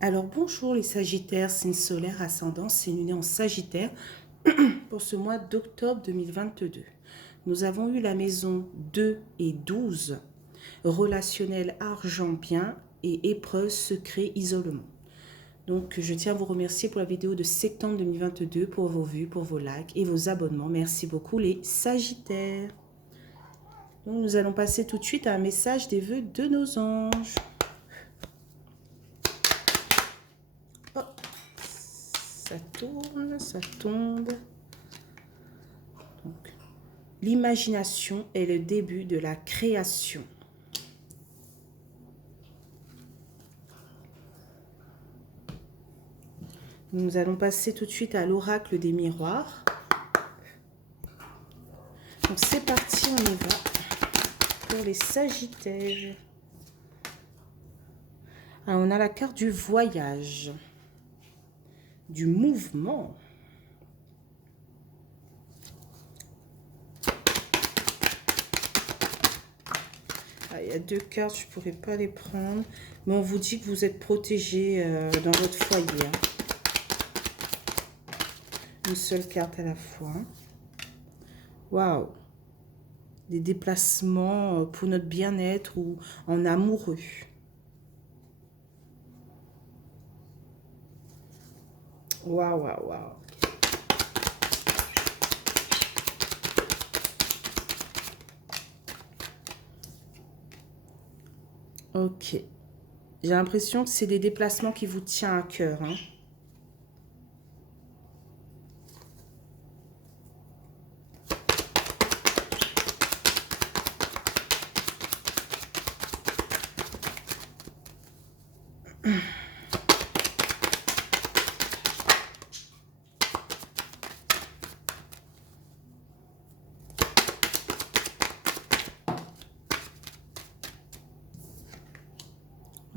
Alors bonjour les Sagittaires, signe solaire, ascendant, signe lunaire en Sagittaire pour ce mois d'octobre 2022. Nous avons eu la maison 2 et 12, relationnel, argent, bien et épreuve, secret, isolement. Donc je tiens à vous remercier pour la vidéo de septembre 2022, pour vos vues, pour vos likes et vos abonnements. Merci beaucoup les Sagittaires. Donc nous allons passer tout de suite à un message des vœux de nos anges. Oh, ça tourne, ça tombe. L'imagination est le début de la création. Nous allons passer tout de suite à l'oracle des miroirs. Donc c'est parti, on y va pour les Sagittaires. Alors on a la carte du voyage, du mouvement. Ah, il y a deux cartes, je ne pourrais pas les prendre. Mais on vous dit que vous êtes protégé dans votre foyer. Une seule carte à la fois. Waouh! Des déplacements pour notre bien-être ou en amoureux. Waouh, waouh, waouh. Ok. J'ai l'impression que c'est des déplacements qui vous tiennent à cœur. Hein.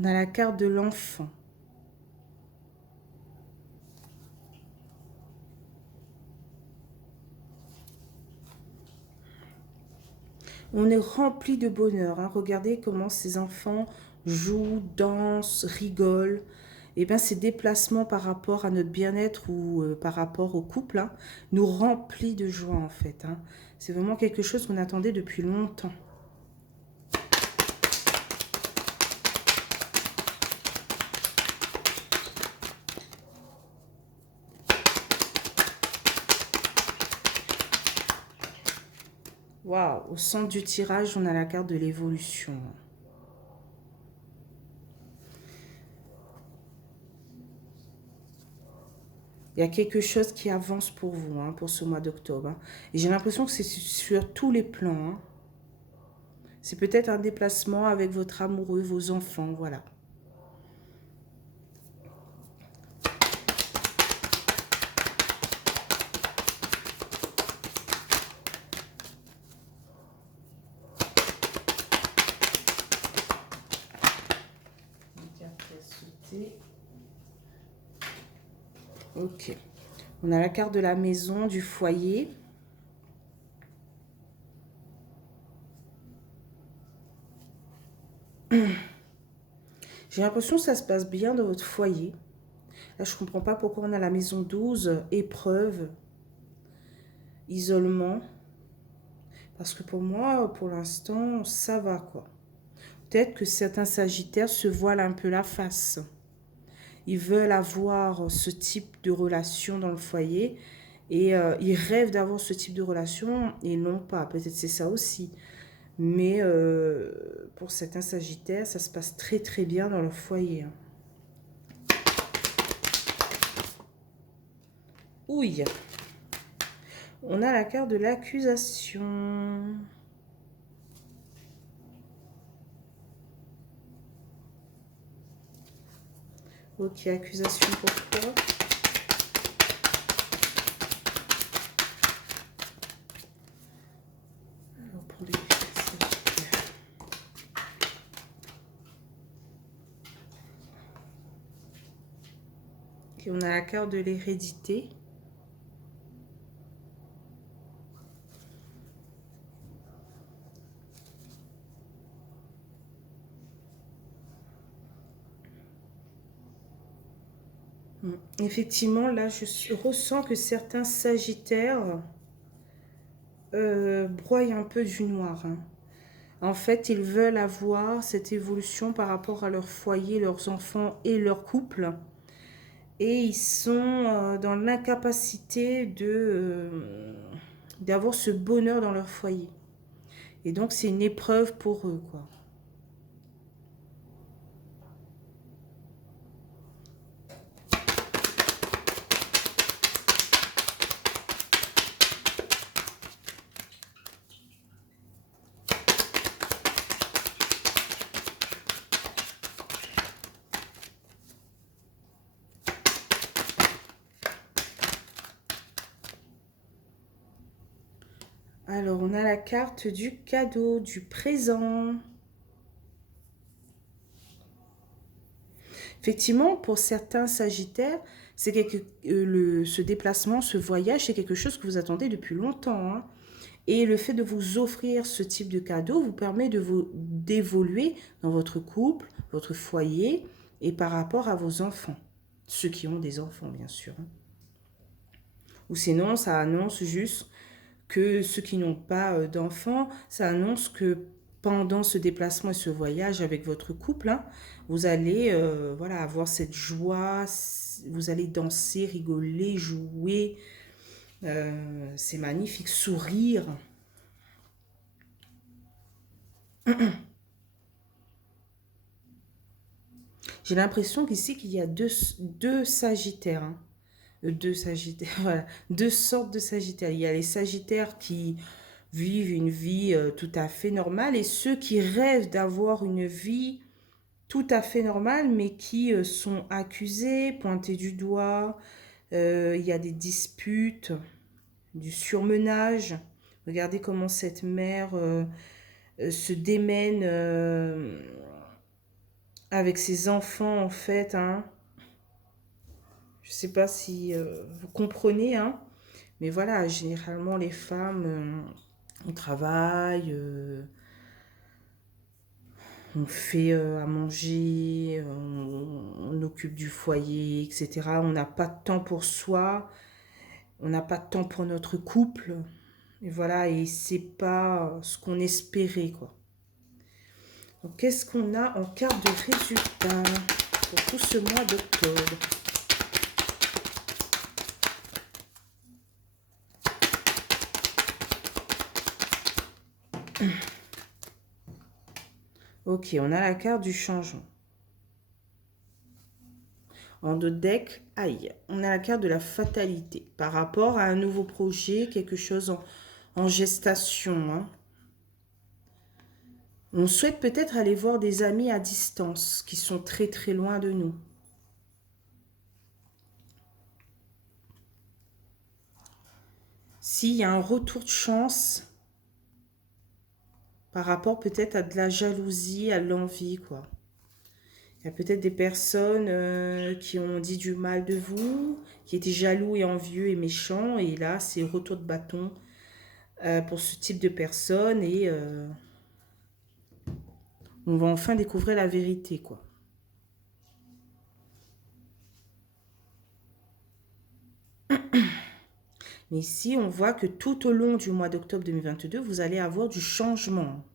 On a la carte de l'enfant. On est rempli de bonheur. Hein. Regardez comment ces enfants jouent, dansent, rigolent. Et bien, ces déplacements par rapport à notre bien-être ou par rapport au couple hein, nous remplit de joie en fait. Hein. C'est vraiment quelque chose qu'on attendait depuis longtemps. Waouh, au centre du tirage, on a la carte de l'évolution. Il y a quelque chose qui avance pour vous, hein, pour ce mois d'octobre. Hein. Et j'ai l'impression que c'est sur tous les plans. Hein. C'est peut-être un déplacement avec votre amoureux, vos enfants, voilà. Ok. On a la carte de la maison, du foyer. J'ai l'impression que ça se passe bien dans votre foyer. Là, je ne comprends pas pourquoi on a la maison 12, épreuve, isolement. Parce que pour moi, pour l'instant, ça va quoi. Peut-être que certains sagittaires se voilent un peu la face. Ils veulent avoir ce type de relation dans le foyer et ils rêvent d'avoir ce type de relation et non pas. Peut-être c'est ça aussi. Mais pour certains sagittaires, ça se passe très très bien dans leur foyer. Ouille. On a la carte de l'accusation. Ok, accusation pourquoi? Alors pour les sagittaires. Ok, on a la carte de l'hérédité. Effectivement, là, ressens que certains Sagittaires broient un peu du noir, hein. En fait, ils veulent avoir cette évolution par rapport à leur foyer, leurs enfants et leur couple. Et ils sont dans l'incapacité d'avoir ce bonheur dans leur foyer. Et donc, c'est une épreuve pour eux, quoi. Alors, on a la carte du cadeau, du présent. Effectivement, pour certains Sagittaires, ce déplacement, ce voyage, c'est quelque chose que vous attendez depuis longtemps, hein. Et le fait de vous offrir ce type de cadeau vous permet d'évoluer dans votre couple, votre foyer et par rapport à vos enfants. Ceux qui ont des enfants, bien sûr, hein. Ou sinon, ça annonce juste que ceux qui n'ont pas d'enfants, ça annonce que pendant ce déplacement et ce voyage avec votre couple, hein, vous allez voilà, avoir cette joie, vous allez danser, rigoler, jouer, c'est magnifique, sourire. J'ai l'impression qu'ici qu'il y a deux Sagittaires, hein. Deux Sagittaires, voilà, deux sortes de Sagittaires. Il y a les Sagittaires qui vivent une vie tout à fait normale et ceux qui rêvent d'avoir une vie tout à fait normale mais qui sont accusés, pointés du doigt. Il y a des disputes, du surmenage. Regardez comment cette mère se démène avec ses enfants en fait, hein. Je sais pas si vous comprenez, hein, mais voilà, généralement les femmes, on travaille, on fait à manger, on occupe du foyer, etc. On n'a pas de temps pour soi, on n'a pas de temps pour notre couple, et voilà, et c'est pas ce qu'on espérait, quoi. Donc, qu'est-ce qu'on a en carte de résultat pour tout ce mois d'octobre? Ok, on a la carte du changement. En deux decks, aïe, on a la carte de la fatalité par rapport à un nouveau projet, quelque chose en gestation, hein. On souhaite peut-être aller voir des amis à distance qui sont très très loin de nous. S'il y a un retour de chance par rapport peut-être à de la jalousie, à l'envie, quoi. Il y a peut-être des personnes qui ont dit du mal de vous, qui étaient jaloux et envieux et méchants, et là, c'est retour de bâton pour ce type de personnes, et on va enfin découvrir la vérité, quoi. Mais ici, on voit que tout au long du mois d'octobre 2022, vous allez avoir du changement.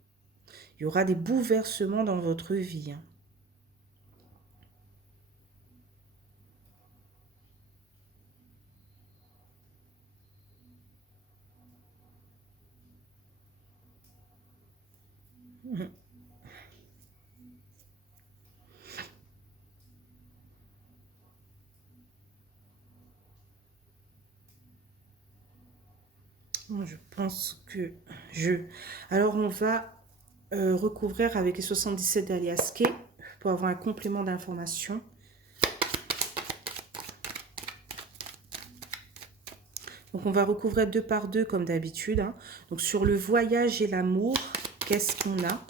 Il y aura des bouleversements dans votre vie, hein. Je pense que je... Alors, on va recouvrir avec les 77 d'Alias Kay pour avoir un complément d'information. Donc, on va recouvrir deux par deux comme d'habitude, hein. Donc, sur le voyage et l'amour, qu'est-ce qu'on a?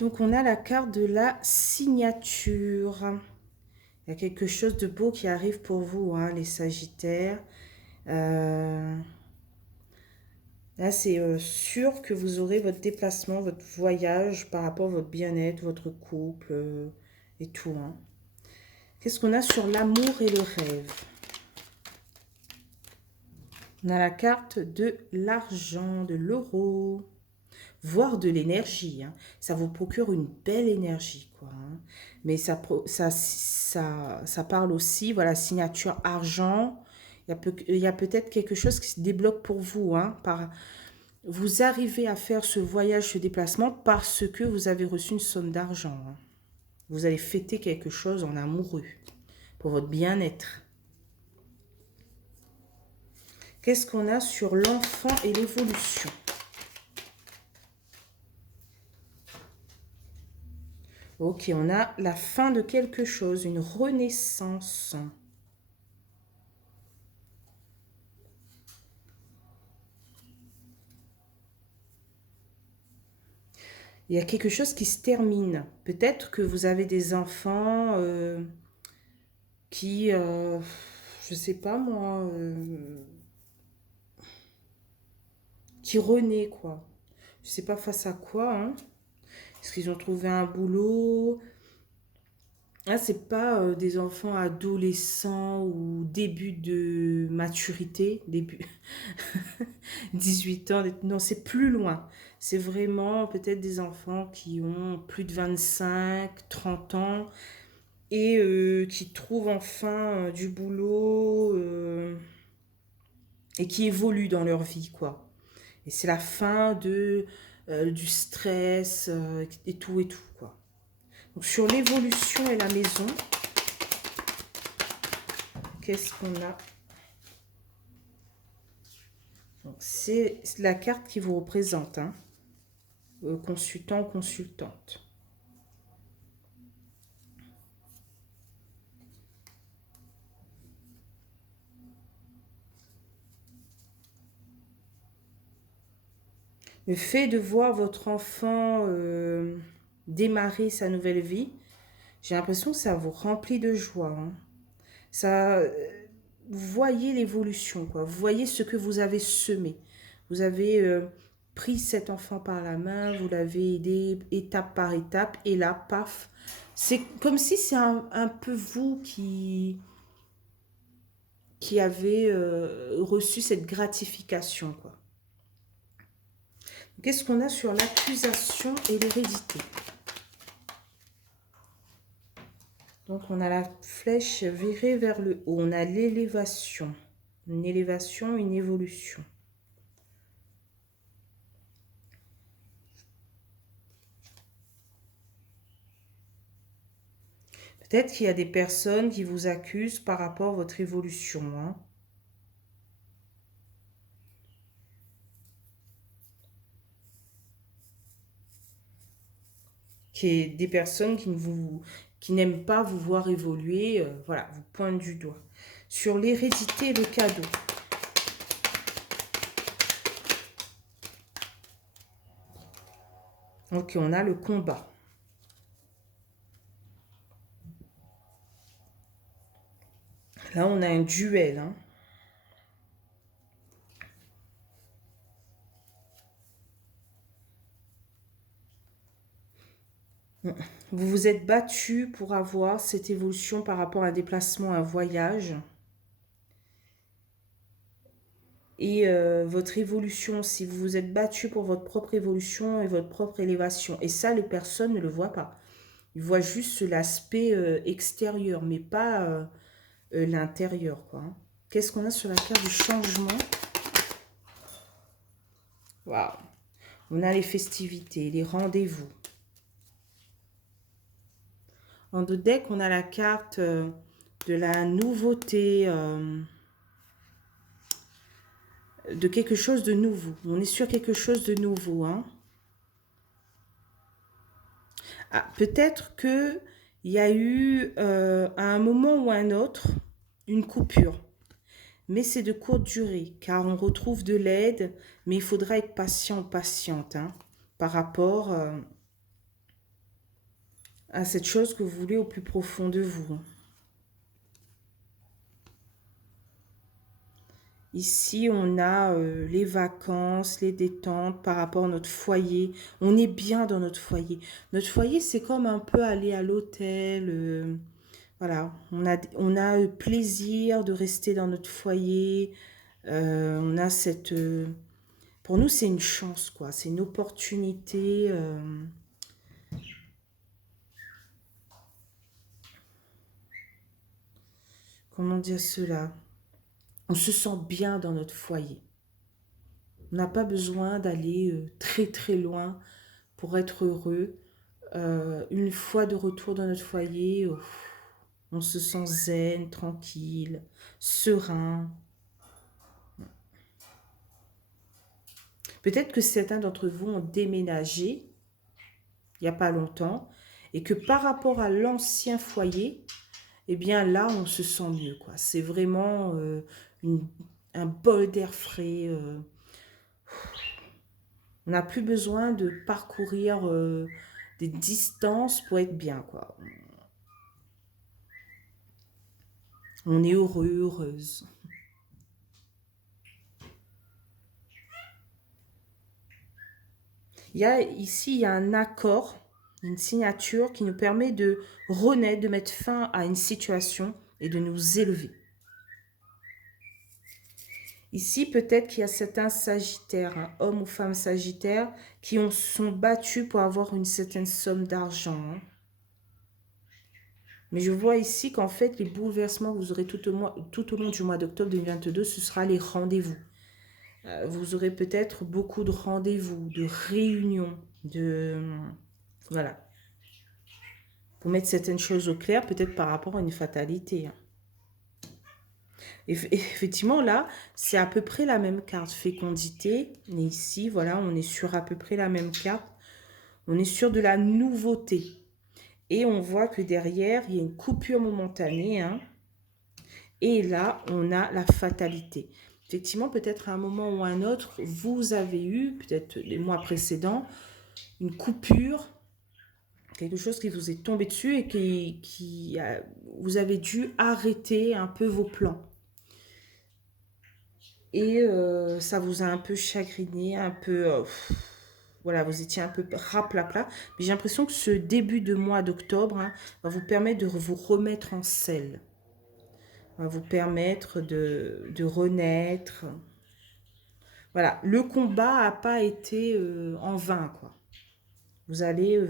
Donc, on a la carte de la signature. Il y a quelque chose de beau qui arrive pour vous, hein, les Sagittaires. Là, c'est sûr que vous aurez votre déplacement, votre voyage par rapport à votre bien-être, votre couple et tout. Hein. Qu'est-ce qu'on a sur l'amour et le rêve? On a la carte de l'argent, de l'euro, voire de l'énergie. Hein. Ça vous procure une belle énergie, quoi. Hein. Mais ça parle aussi, voilà, signature argent. Il y a peut-être quelque chose qui se débloque pour vous, hein, vous arrivez à faire ce voyage, ce déplacement parce que vous avez reçu une somme d'argent. Hein. Vous allez fêter quelque chose en amoureux pour votre bien-être. Qu'est-ce qu'on a sur l'enfant et l'évolution? Ok, on a la fin de quelque chose, une renaissance. Il y a quelque chose qui se termine. Peut-être que vous avez des enfants qui, je sais pas moi, qui renaît quoi. Je sais pas face à quoi. Hein. Est-ce qu'ils ont trouvé un boulot? Ah, c'est pas des enfants adolescents ou début de maturité, début 18 ans. Non, c'est plus loin. C'est vraiment peut-être des enfants qui ont plus de 25, 30 ans et qui trouvent enfin du boulot et qui évoluent dans leur vie, quoi. Et c'est la fin du stress et tout, quoi. Donc, sur l'évolution et la maison, qu'est-ce qu'on a? C'est la carte qui vous représente, hein, consultant ou consultante. Le fait de voir votre enfant démarrer sa nouvelle vie, j'ai l'impression que ça vous remplit de joie. Hein. Ça, vous voyez l'évolution, quoi. Vous voyez ce que vous avez semé. Vous avez pris cet enfant par la main, vous l'avez aidé étape par étape, et là, paf. C'est comme si c'est un peu vous qui avez reçu cette gratification, quoi. Qu'est-ce qu'on a sur l'accusation et l'hérédité? Donc, on a la flèche virée vers le haut. On a l'élévation. Une élévation, une évolution. Peut-être qu'il y a des personnes qui vous accusent par rapport à votre évolution. Hein. Des personnes qui n'aiment pas vous voir évoluer, voilà, vous pointent du doigt. Sur l'hérédité et le cadeau. Ok, on a le combat. Là, on a un duel. Hein. Vous vous êtes battu pour avoir cette évolution par rapport à un déplacement, un voyage. Et votre évolution, si vous vous êtes battu pour votre propre évolution et votre propre élévation. Et ça, les personnes ne le voient pas. Ils voient juste l'aspect extérieur, mais pas l'intérieur, quoi. Hein. Qu'est-ce qu'on a sur la carte du changement? Waouh! On a les festivités, les rendez-vous. En deux decks, on a la carte de la nouveauté, de quelque chose de nouveau. On est sur quelque chose de nouveau. Hein. Ah, peut-être qu'il y a eu, à un moment ou à un autre, une coupure. Mais c'est de courte durée, car on retrouve de l'aide, mais il faudra être patient, patiente, hein, par rapport à cette chose que vous voulez au plus profond de vous. Ici, on a les vacances, les détentes par rapport à notre foyer. On est bien dans notre foyer. Notre foyer, c'est comme un peu aller à l'hôtel. Voilà, on a plaisir de rester dans notre foyer. On a cette... pour nous, c'est une chance, quoi. C'est une opportunité. Comment dire cela? On se sent bien dans notre foyer. On n'a pas besoin d'aller très très loin pour être heureux. Une fois de retour dans notre foyer, on se sent zen, tranquille, serein. Peut-être que certains d'entre vous ont déménagé il n'y a pas longtemps et que par rapport à l'ancien foyer, eh bien là, on se sent mieux, quoi. C'est vraiment un bol d'air frais. On n'a plus besoin de parcourir des distances pour être bien, quoi. On est heureux, heureuse. Ici, il y a un accord, une signature qui nous permet de renaître, de mettre fin à une situation et de nous élever. Ici, peut-être qu'il y a certains sagittaires, hein, hommes ou femmes sagittaires, qui sont battus pour avoir une certaine somme d'argent. Hein. Mais je vois ici qu'en fait, les bouleversements que vous aurez tout au long du mois d'octobre 2022, ce sera les rendez-vous. Vous aurez peut-être beaucoup de rendez-vous, de réunions, voilà. Pour mettre certaines choses au clair, peut-être par rapport à une fatalité. Hein. Effectivement, là, c'est à peu près la même carte, fécondité. Mais ici, voilà, on est sur à peu près la même carte. On est sur de la nouveauté. Et on voit que derrière, il y a une coupure momentanée. Hein. Et là, on a la fatalité. Effectivement, peut-être à un moment ou à un autre, vous avez eu, peut-être les mois précédents, une coupure, quelque chose qui vous est tombé dessus et vous avez dû arrêter un peu vos plans. Et ça vous a un peu chagriné, un peu... voilà, vous étiez un peu raplapla. Mais j'ai l'impression que ce début de mois d'octobre hein, va vous permettre de vous remettre en selle. Va vous permettre de renaître. Voilà, le combat n'a pas été en vain, quoi. Vous allez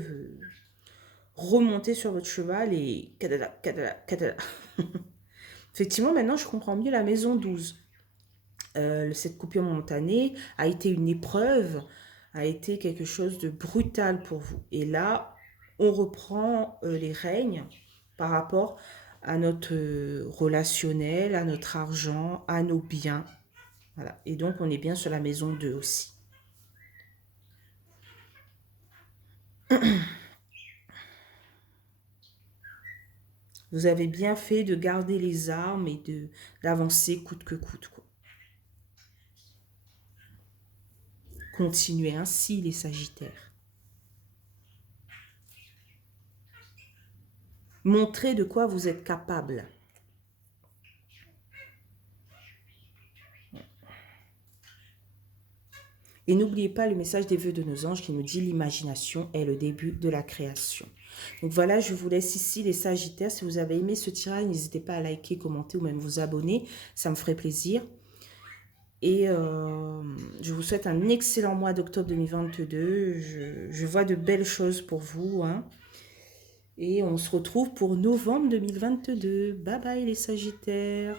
remonter sur votre cheval et... Kadala, kadala, kadala. Effectivement, maintenant, je comprends mieux la maison 12. Cette coupure momentanée a été une épreuve, a été quelque chose de brutal pour vous. Et là, on reprend les règnes par rapport à notre relationnel, à notre argent, à nos biens. Voilà. Et donc, on est bien sur la maison 2 aussi. Vous avez bien fait de garder les armes et d'avancer coûte que coûte, quoi. Continuez ainsi, les Sagittaires. Montrez de quoi vous êtes capable. Et n'oubliez pas le message des vœux de nos anges qui nous dit l'imagination est le début de la création. Donc voilà, je vous laisse ici les Sagittaires. Si vous avez aimé ce tirage, n'hésitez pas à liker, commenter ou même vous abonner. Ça me ferait plaisir. Et je vous souhaite un excellent mois d'octobre 2022. Je vois de belles choses pour vous. Hein. Et on se retrouve pour novembre 2022. Bye bye les Sagittaires.